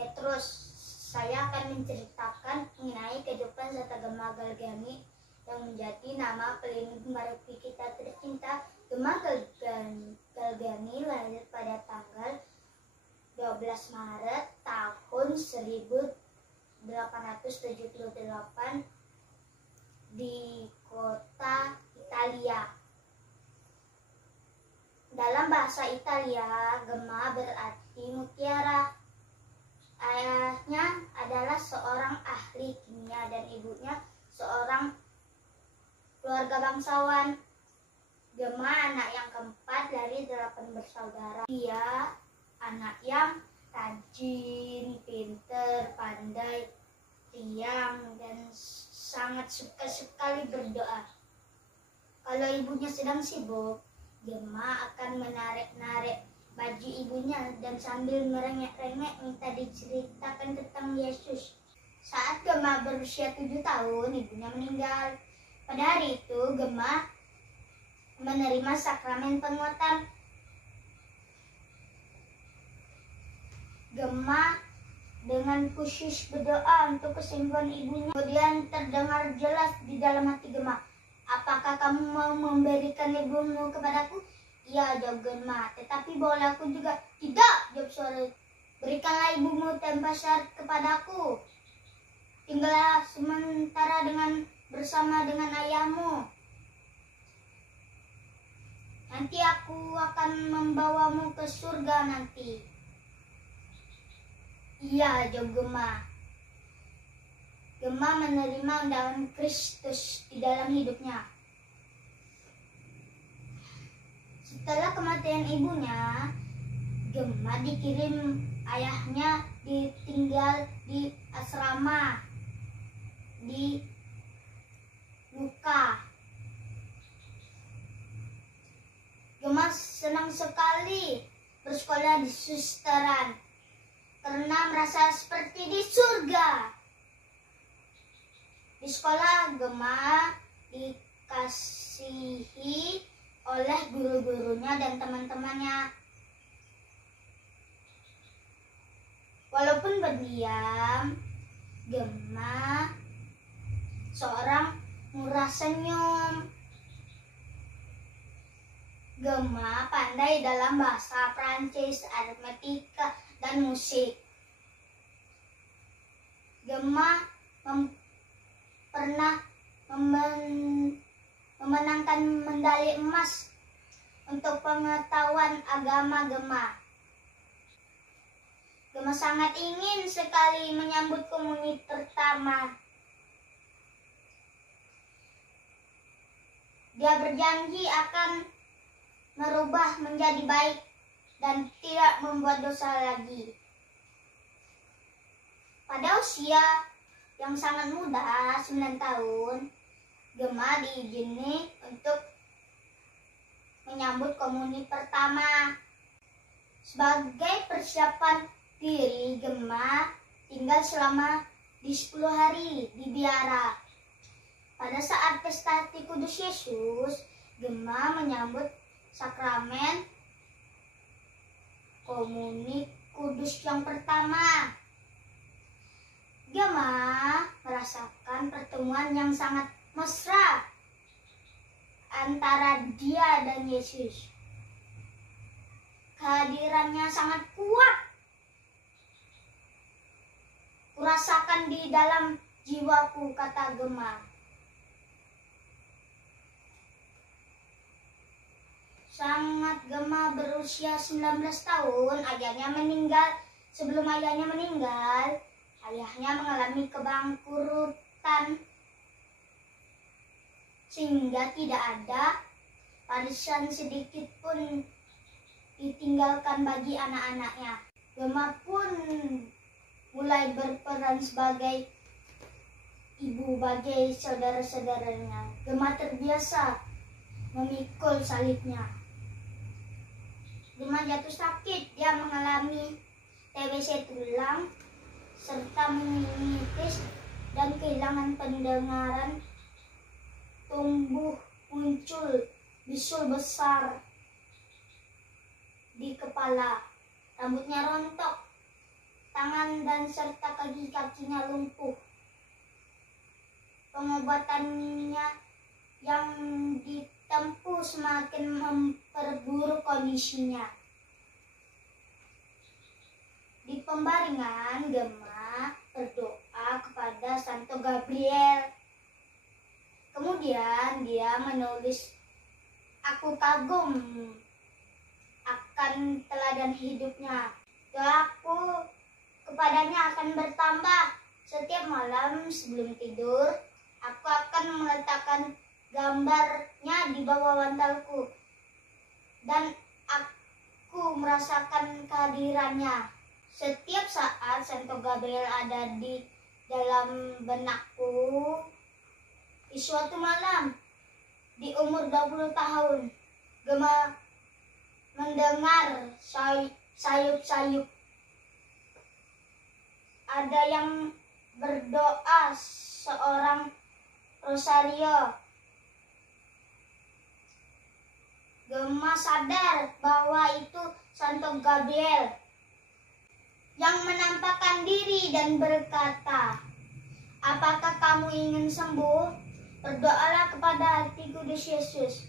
Oke, terus saya akan menceritakan mengenai kehidupan serta Gemma Galgani yang menjadi nama pelindung Maruki kita tercinta. Gemma Galgani lahir pada tanggal 12 Maret tahun 1878 di kota Italia. Dalam bahasa Italia, Gemma berarti mutiara. Ayahnya adalah seorang ahli kimia dan ibunya seorang keluarga bangsawan. Gemma anak yang keempat dari 8 bersaudara. Dia anak yang rajin, pinter, pandai, riang, dan sangat suka sekali berdoa. Kalau ibunya sedang sibuk, Gemma akan menarik-narik baju ibunya dan sambil merengek-rengek minta diceritakan tentang Yesus. Saat Gemma berusia 7 tahun, ibunya meninggal. Pada hari itu, Gemma menerima sakramen penguatan. Gemma dengan khusyuk berdoa untuk kesembuhan ibunya. Kemudian terdengar jelas di dalam hati Gemma, "Apakah kamu mau memberikan ibumu kepadaku?" "Iya," jawab Gemma. "Tetapi boleh aku juga?" "Tidak," jawab suara. "Berikanlah ibumu tanpa syarat kepadaku. Tinggallah sementara bersama dengan ayahmu. Nanti aku akan membawamu ke surga nanti." "Iya," jawab Gemma. Gemma menerima undangan Kristus di dalam hidupnya. Setelah kematian ibunya, Gemma dikirim ayahnya ditinggal di asrama di Luka. Gemma senang sekali bersekolah di susteran karena merasa seperti di surga. Di sekolah, Gemma dikasihi oleh guru-gurunya dan teman-temannya. Walaupun berdiam, Gemma seorang murah senyum. Gemma pandai dalam bahasa Prancis, aritmatika, dan musik. Gemma pernah memenangkan medali emas untuk pengetahuan agama Gemma. Gemma sangat ingin sekali menyambut komuni pertama. Dia berjanji akan merubah menjadi baik dan tidak membuat dosa lagi. Pada usia yang sangat muda, 9 tahun, Gemma diizini untuk menyambut komuni pertama. Sebagai persiapan diri, Gemma tinggal selama 10 hari di biara. Pada saat pesta Hati Kudus Yesus, Gemma menyambut sakramen komuni kudus yang pertama. Gemma merasakan pertemuan yang sangat mesra antara dia dan Yesus. Kehadirannya sangat kuat. Kurasakan di dalam jiwaku, kata Gemma. Sangat Gemma berusia 19 tahun, ayahnya meninggal. Sebelum ayahnya meninggal, ayahnya mengalami kebangkrutan sehingga tidak ada warisan sedikit pun ditinggalkan bagi anak-anaknya. Gemma pun mulai berperan sebagai ibu bagi saudara-saudaranya. Gemma terbiasa memikul salibnya. Gemma jatuh sakit, dia mengalami TBC tulang serta meningitis dan kehilangan pendengaran. Tumbuh muncul bisul besar di kepala, rambutnya rontok, tangan tangan dan serta kaki-kakinya lumpuh. Pengobatannya yang ditempuh semakin memperburuk kondisinya. Di pembaringan, Gemma berdoa kepada Santo Gabriel. Kemudian dia menulis, "Aku kagum akan teladan hidupnya. Doaku kepadanya akan bertambah. Setiap malam sebelum tidur, aku akan meletakkan gambarnya di bawah bantalku. Dan aku merasakan kehadirannya. Setiap saat Santo Gabriel ada di dalam benakku." Di suatu malam, di umur 20 tahun, Gemma mendengar sayup-sayup. Ada yang berdoa seorang rosario. Gemma sadar bahwa itu Santo Gabriel yang menampakkan diri dan berkata, "Apakah kamu ingin sembuh? Berdoalah kepada hati kudus Yesus.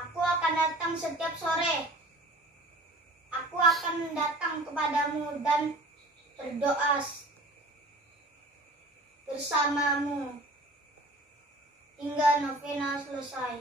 Aku akan datang setiap sore. Aku akan datang kepadamu dan berdoa bersamamu hingga novena selesai."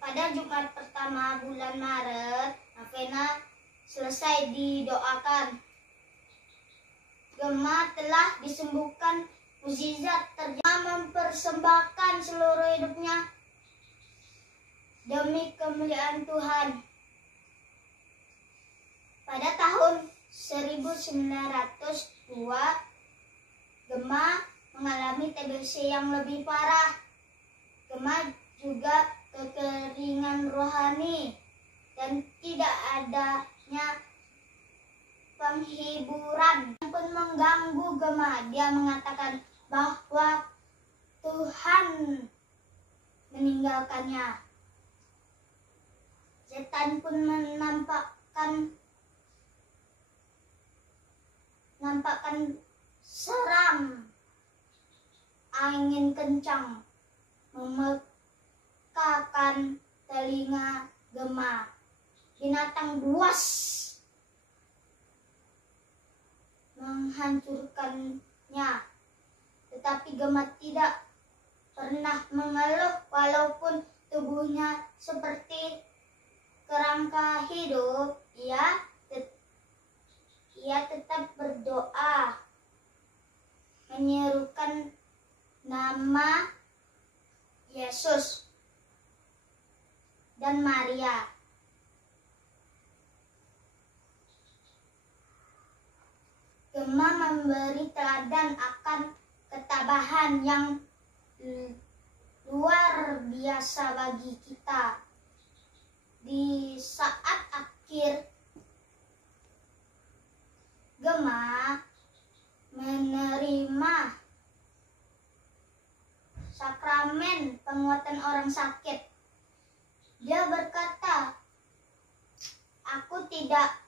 Pada Jumat pertama bulan Maret, novena selesai didoakan. Gemma telah disembuhkan mukjizat terjadi, mempersembahkan seluruh hidupnya demi kemuliaan Tuhan. Pada tahun 1902, Gemma mengalami TBC yang lebih parah. Gemma juga kekeringan rohani dan tidak adanya penghiburan pun mengganggu Gemma. Dia mengatakan bahwa Tuhan meninggalkannya. Setan pun menampakkan seram. Angin kencang memekakan telinga Gemma. Binatang buas menghancurkannya. Tetapi Gemma tidak pernah mengeluh walaupun tubuhnya seperti kerangka hidup. Ia tetap berdoa, menyerukan nama Yesus dan Maria. Gemma memberi teladan akan ketabahan yang luar biasa bagi kita. Di saat akhir, Gemma menerima sakramen penguatan orang sakit. Dia berkata, "Aku tidak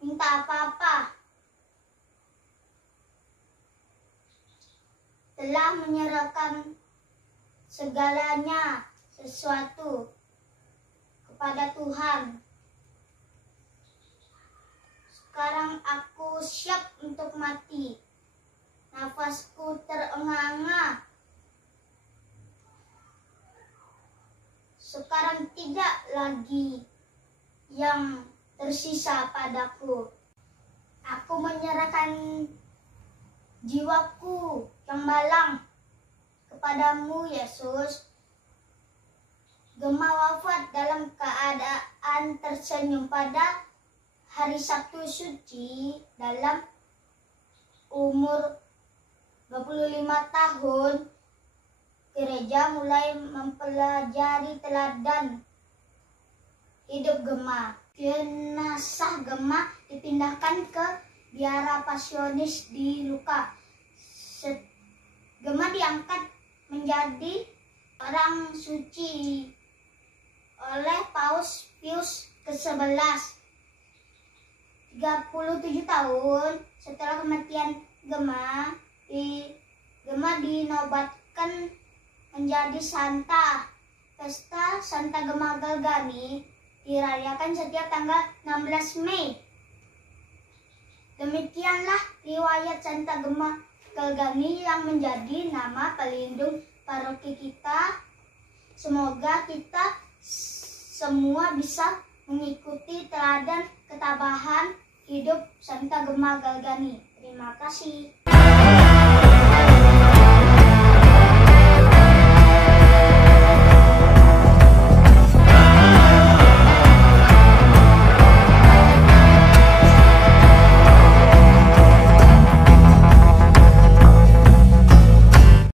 minta apa-apa. Telah menyerahkan segalanya sesuatu kepada Tuhan. Sekarang aku siap untuk mati. Nafasku terengah-engah. Sekarang tidak lagi yang tersisa padaku. Aku menyerahkan jiwaku yang malang kepadamu, Yesus." Gemma wafat dalam keadaan tersenyum pada hari Sabtu suci. Dalam umur 25 tahun, gereja mulai mempelajari teladan hidup Gemma. Jenazah Gemma dipindahkan ke biara pasionis di Luka. Gemma diangkat menjadi orang suci oleh Paus Pius ke-11. 37 tahun setelah kematian Gemma, Gemma dinobatkan menjadi Santa. Pesta Santa Gemma Galgani dirayakan setiap tanggal 16 Mei. Demikianlah riwayat Santa Gemma Galgani yang menjadi nama pelindung paroki kita. Semoga kita semua bisa mengikuti teladan ketabahan hidup Santa Gemma Galgani. Terima kasih.